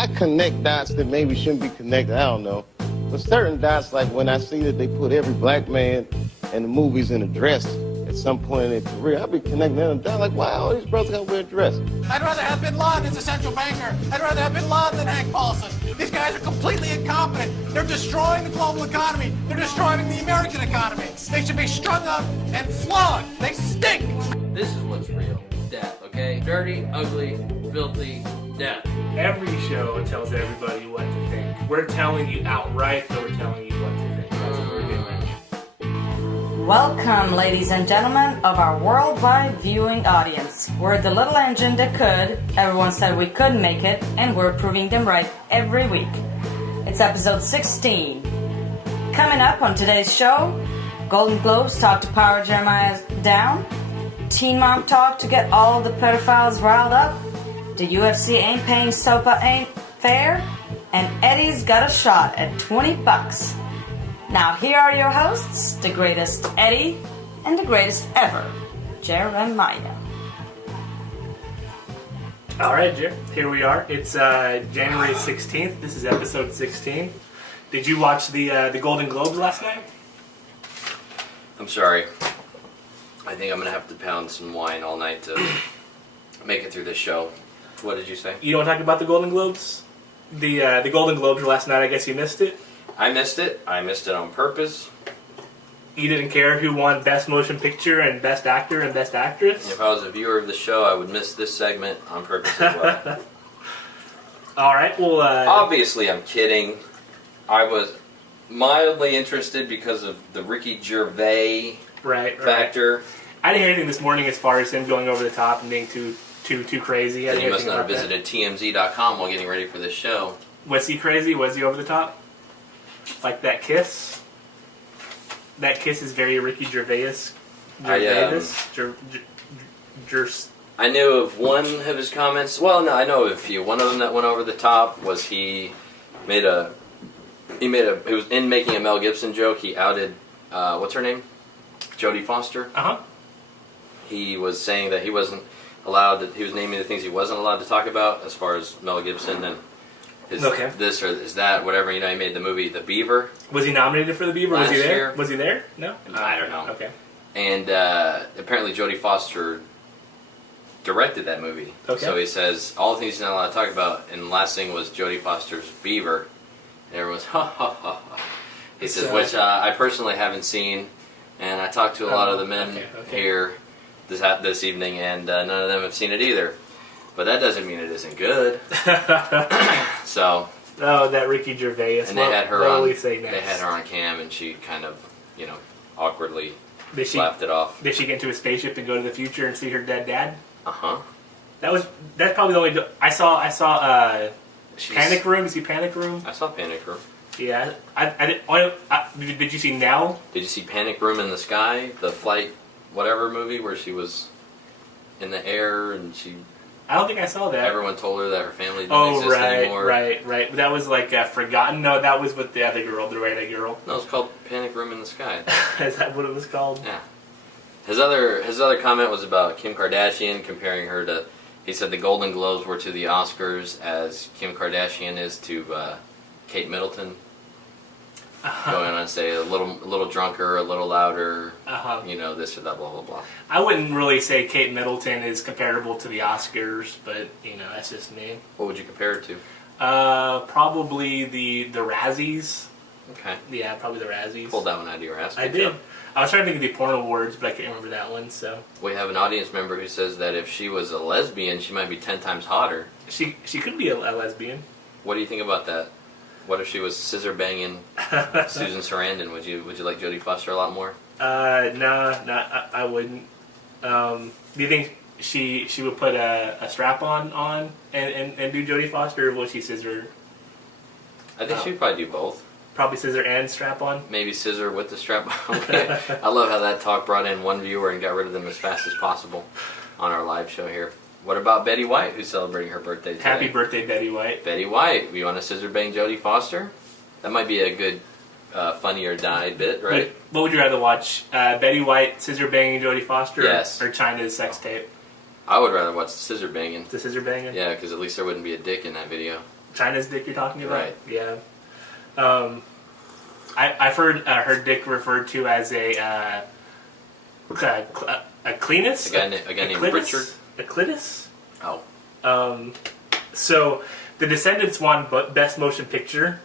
I connect dots that maybe shouldn't be connected. I don't know. But certain dots, like when I see that they put every black man in the movies in a dress at some point in their career, I'll be connecting them down like, wow, these brothers got to wear a dress. I'd rather have Bin Laden as a central banker. I'd rather have Bin Laden than Hank Paulson. These guys are completely incompetent. They're destroying the global economy. They're destroying the American economy. They should be strung up and flogged. They stink. This is what's real. Death, okay? Dirty, ugly, filthy, death. Every show tells everybody what to think. We're telling you outright that we're telling you what to think. That's what we're doing. Welcome, ladies and gentlemen, of our worldwide viewing audience. We're the little engine that could. Everyone said we couldn't make it, and we're proving them right every week. It's episode 16. Coming up on today's show, Golden Globes talk to power Jeremiah down, Teen Mom talk to get all the pedophiles riled up, the UFC ain't paying SOPA ain't fair, and Eddie's got a shot at $20. Now here are your hosts, the greatest Eddie and the greatest ever, Jeremiah. All right, Jer, here we are. It's January 16th. This is episode 16. Did you watch the Golden Globes last night? I'm sorry. I think I'm going to have to pound some wine all night to make it through this show. What did you say? You don't talk about the Golden Globes? The Golden Globes were last night. I guess you missed it? I missed it. I missed it on purpose. You didn't care who won Best Motion Picture and Best Actor and Best Actress? If I was a viewer of the show, I would miss this segment on purpose as well. All right, well... Obviously, I'm kidding. I was mildly interested because of the Ricky Gervais factor. I didn't hear anything this morning as far as him going over the top and being too crazy. Then he must not have visited TMZ.com while getting ready for this show. Was he crazy? Was he over the top? Like that kiss? That kiss is very Ricky Gervais. I knew of one of his comments. Well, no, I know of a few. One of them that went over the top was he was in making a Mel Gibson joke. He outed what's her name? Jody Foster. He was saying that he wasn't allowed to, he was naming the things he wasn't allowed to talk about as far as Mel Gibson and his this or is that, whatever, he made the movie The Beaver. Was he nominated for The Beaver? Was he there? Year. Was he there? No? I don't know. Okay. And apparently Jody Foster directed that movie. Okay. So he says all the things he's not allowed to talk about, and the last thing was Jody Foster's Beaver. And everyone's ha ha ha ha. He says, which I personally haven't seen, and I talked to a lot of the men here this evening, and none of them have seen it either. But that doesn't mean it isn't good. So. Oh, that Ricky Gervais. And they had her on cam, and she kind of, awkwardly laughed it off. Did she get into a spaceship and go to the future and see her dead dad? Uh-huh. That's probably the only. I saw Panic Room. Did you see Panic Room? I saw Panic Room. Yeah, did you see Now? Did you see Panic Room in the Sky, the Flight whatever movie where she was in the air and she... I don't think I saw that. Everyone told her that her family didn't exist anymore. Right. That was like Forgotten. No, that was with the other girl, the redhead girl. No, it's called Panic Room in the Sky. Is that what it was called? Yeah. His other comment was about Kim Kardashian, comparing her to... He said the Golden Globes were to the Oscars as Kim Kardashian is to Kate Middleton. Going on and say a little drunker, a little louder, this or that, blah, blah, blah. I wouldn't really say Kate Middleton is comparable to the Oscars, but, that's just me. What would you compare it to? Probably the Razzies. Okay. Yeah, probably the Razzies. Pulled that one out of your ass. I did. I was trying to think of the porn awards, but I can't remember that one, so. We have an audience member who says that if she was a lesbian, she might be 10 times hotter. She could be a lesbian. What do you think about that? What if she was scissor banging Susan Sarandon? Would you like Jodie Foster a lot more? No, I wouldn't. Do you think she would put a strap on and do Jodie Foster, or will she scissor? I think she'd probably do both. Probably scissor and strap on? Maybe scissor with the strap on. I love how that talk brought in one viewer and got rid of them as fast as possible on our live show here. What about Betty White, who's celebrating her birthday today? Happy birthday, Betty White. Betty White. You want to scissor bang Jodie Foster? That might be a good funny or die bit, right? What would you rather watch? Betty White scissor banging Jodie Foster? Yes. Or China's sex tape? I would rather watch the scissor banging. The scissor banging? Yeah, because at least there wouldn't be a dick in that video. China's Dick you're talking about? Right. Yeah. I've heard her dick referred to as a cleanus? A guy named Richard? A clitus? Oh. So, The Descendents won Best Motion Picture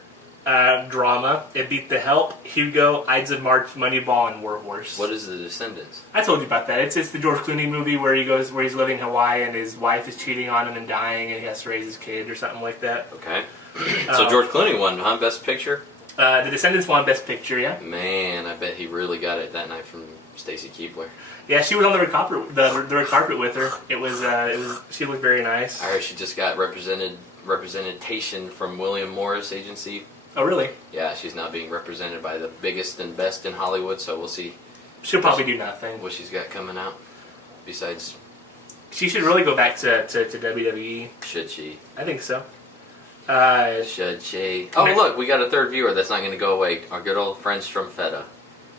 drama. It beat The Help, Hugo, Ides of March, Moneyball, and Warhorse. What is The Descendants? I told you about that. It's the George Clooney movie where he's living in Hawaii and his wife is cheating on him and dying and he has to raise his kid or something like that. Okay. So George Clooney won, huh? Best Picture? The Descendants won Best Picture, yeah. Man, I bet he really got it that night from Stacy Keibler. Yeah, she was on the red carpet with her. It was she looked very nice. I heard she just got representation from William Morris Agency. Oh, really? Yeah, she's now being represented by the biggest and best in Hollywood, so we'll see She'll probably do nothing. what she's got coming out. Besides, She should really go back to WWE. should she? I think so. Should she? Oh, look, we got a third viewer that's not going to go away. Our good old friend Strumfetta.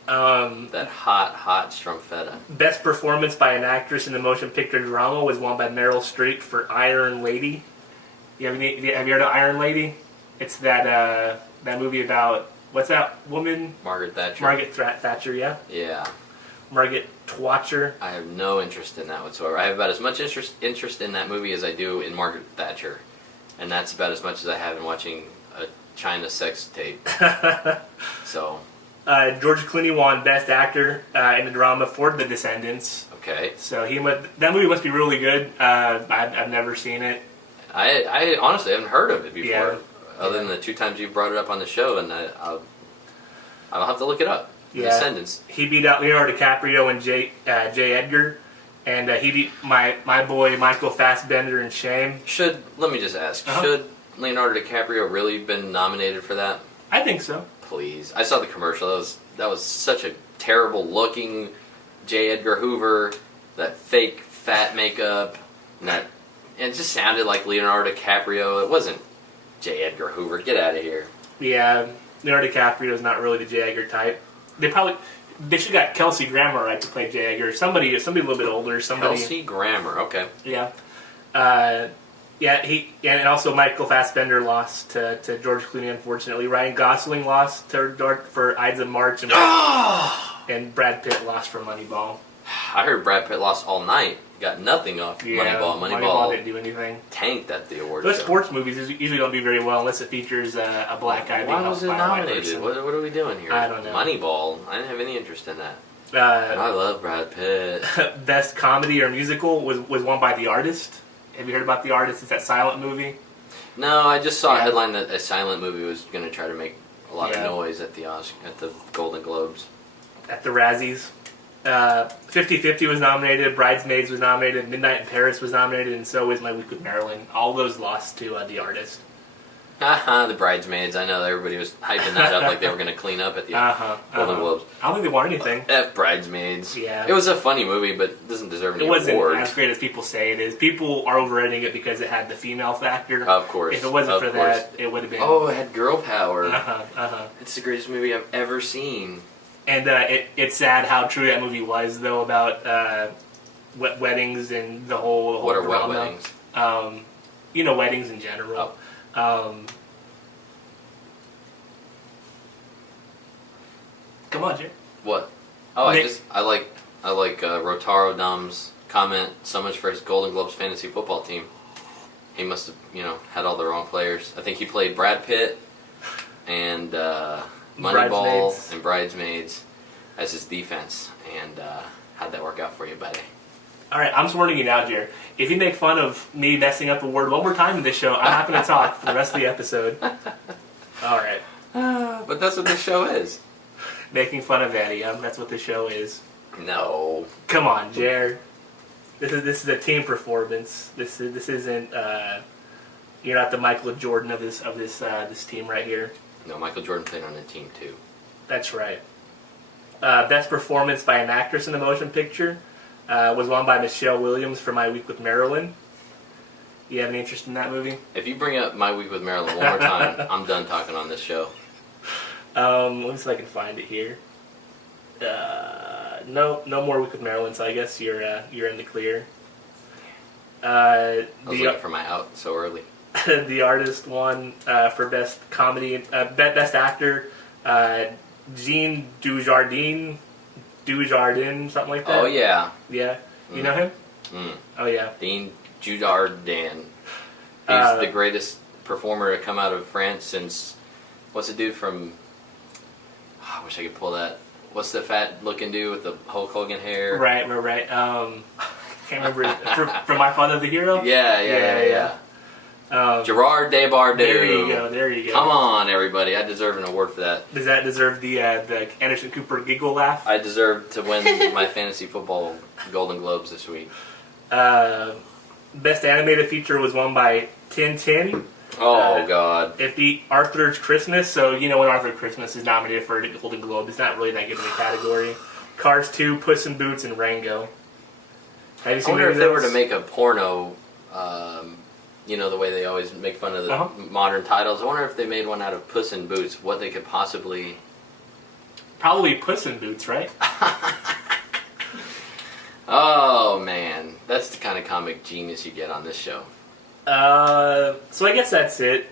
That hot Strumfetta. Best performance by an actress in the motion picture drama was won by Meryl Streep for Iron Lady. Have you heard of Iron Lady? It's that movie about, what's that woman? Margaret Thatcher. Margaret Thatcher, yeah. Yeah. Margaret Twatcher. I have no interest in that whatsoever. I have about as much interest in that movie as I do in Margaret Thatcher. And that's about as much as I have in watching a China sex tape. So. George Clooney won Best Actor in the drama for The Descendants. Okay. So that movie must be really good. I've never seen it. I honestly haven't heard of it before. Yeah. Other than the 2 times you've brought it up on the show, and I'll have to look it up. The Yeah. Descendants. He beat out Leonardo DiCaprio and J. Edgar, and he beat my boy Michael Fassbender in Shame. Let me just ask, Uh-huh. should Leonardo DiCaprio really been nominated for that? I think so. Please. I saw the commercial. That was such a terrible looking J. Edgar Hoover, that fake fat makeup, and it just sounded like Leonardo DiCaprio. It wasn't J. Edgar Hoover. Get out of here. Yeah, Leonardo DiCaprio is not really the J. Edgar type. They should have got Kelsey Grammer right to play J. Edgar. Somebody a little bit older. Kelsey Grammer. Okay. Yeah. And also Michael Fassbender lost to George Clooney, unfortunately. Ryan Gosling lost for Ides of March, and Brad Pitt lost for Moneyball. I heard Brad Pitt lost all night. Got nothing off Moneyball. Moneyball didn't do anything. Tanked at the awards. Those show. sports movies usually don't do very well unless it features a black guy. Why was it nominated? Person. What are we doing here? I don't know. Moneyball. I didn't have any interest in that. And I love Brad Pitt. Best comedy or musical was won by The Artist. Have you heard about The Artist? It's that silent movie. No, I just saw a headline that a silent movie was going to try to make a lot of Yeah. noise at the Golden Globes. At the Razzies. 50-50 was nominated, Bridesmaids was nominated, Midnight in Paris was nominated, and so was My Week with Marilyn. All those lost to The Artist. The Bridesmaids. I know everybody was hyping that up like they were going to clean up at the Golden Globes. I don't think they won anything. Bridesmaids. Yeah. It was a funny movie, but it doesn't deserve any It wasn't awards. as great as people say it is. People are overrating it because it had the female factor. Of course. If it wasn't for that, it would have been... Oh, it had girl power. Uh-huh. It's the greatest movie I've ever seen. And it's sad how true that movie was, though, about weddings and the whole What are drama. wet weddings? Weddings in general. Come on, Jay. What? Oh, Nick. I like Rotaro Dom's comment so much for his Golden Globes fantasy football team. He must have, had all the wrong players. I think he played Brad Pitt and Moneyball Bridesmaids. and Bridesmaids as his defense. And how'd that work out for you, buddy? All right, I'm warning you now, Jer. If you make fun of me messing up a word one more time in this show, I'm not going to talk for the rest of the episode. All right. But that's what this show is. Making fun of Eddie. That's what the show is. No. Come on, Jer. This is a team performance. This isn't. You're not the Michael Jordan of this team right here. No, Michael Jordan played on the team too. That's right. Best performance by an actress in a motion picture was won by Michelle Williams for My Week with Marilyn. You have any interest in that movie? If you bring up My Week with Marilyn one more time, I'm done talking on this show. Let me see if I can find it here. No more Week with Marilyn, so I guess you're in the clear. I was looking for my out so early. The Artist won for best comedy, best actor. Jean Dujardin, something like that. Oh yeah. Yeah. You know him? Mm. Oh yeah. Dean Dujardin. He's the greatest performer to come out of France since. What's the dude from? I wish I could pull that. What's the fat looking dude with the Hulk Hogan hair? Right. Can't remember. From My Father the Hero? Yeah. Gerard Depardieu. There you go. Come on, everybody. I deserve an award for that. Does that deserve the Anderson Cooper giggle laugh? I deserve to win my fantasy football Golden Globes this week. Best animated feature was won by Tintin. Oh, God. It beat Arthur's Christmas, so you know when Arthur's Christmas is nominated for a Golden Globe, it's not really that good of a category. Cars 2, Puss in Boots, and Rango. Have you I seen wonder any if of they those? were to make a porno, the way they always make fun of the modern titles. I wonder if they made one out of Puss in Boots, what they could possibly... Probably Puss in Boots, right? Oh, man. That's the kind of comic genius you get on this show. So I guess that's it.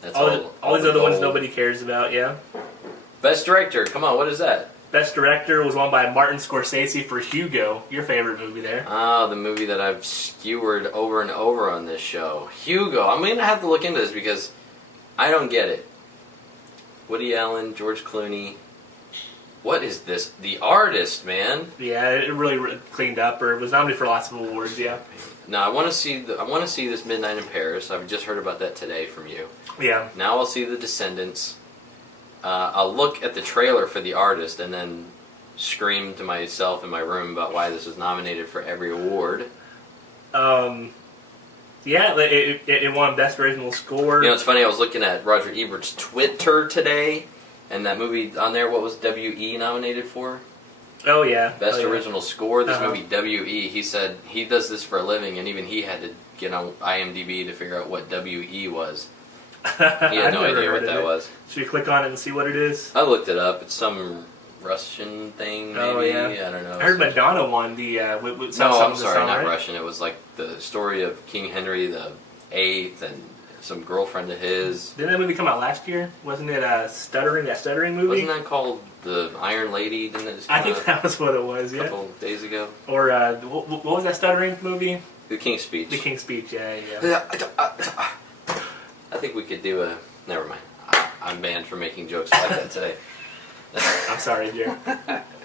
That's all these the other ones gold. nobody cares about, yeah. Best director. Come on, what is that? Best director was won by Martin Scorsese for Hugo, your favorite movie there. Oh, the movie that I've skewered over and over on this show. Hugo. I'm going to have to look into this because I don't get it. Woody Allen, George Clooney. What is this? The Artist, man. Yeah, it really cleaned up, or it was nominated for lots of awards, yeah. Now I want to see this Midnight in Paris. I've just heard about that today from you. Yeah. Now I'll see The Descendents. I'll look at the trailer for The Artist and then scream to myself in my room about why this was nominated for every award. Yeah, it won Best Original Score. You know, it's funny. I was looking at Roger Ebert's Twitter today, and that movie on there. What was W.E. nominated for? Oh yeah. Best Original Score. This Uh-huh. movie W.E. He said he does this for a living, and even he had to get on IMDb to figure out what W.E. was. He had no idea what that was. Should we click on it and see what it is? I looked it up. It's some Russian thing, maybe. Oh, yeah. I don't know. I heard Madonna won the. With No, some I'm of the sorry, song, not right? Russian. It was like the story of King Henry the VIII and some girlfriend of his. Didn't that movie come out last year? Wasn't it that stuttering movie? Wasn't that called The Iron Lady? Didn't it just come I think out that was what it was, a yeah. couple days ago? Or what was that stuttering movie? The King's Speech. The King's Speech, yeah. I think we could do a... Never mind. I'm banned for making jokes like that today. I'm sorry, dear.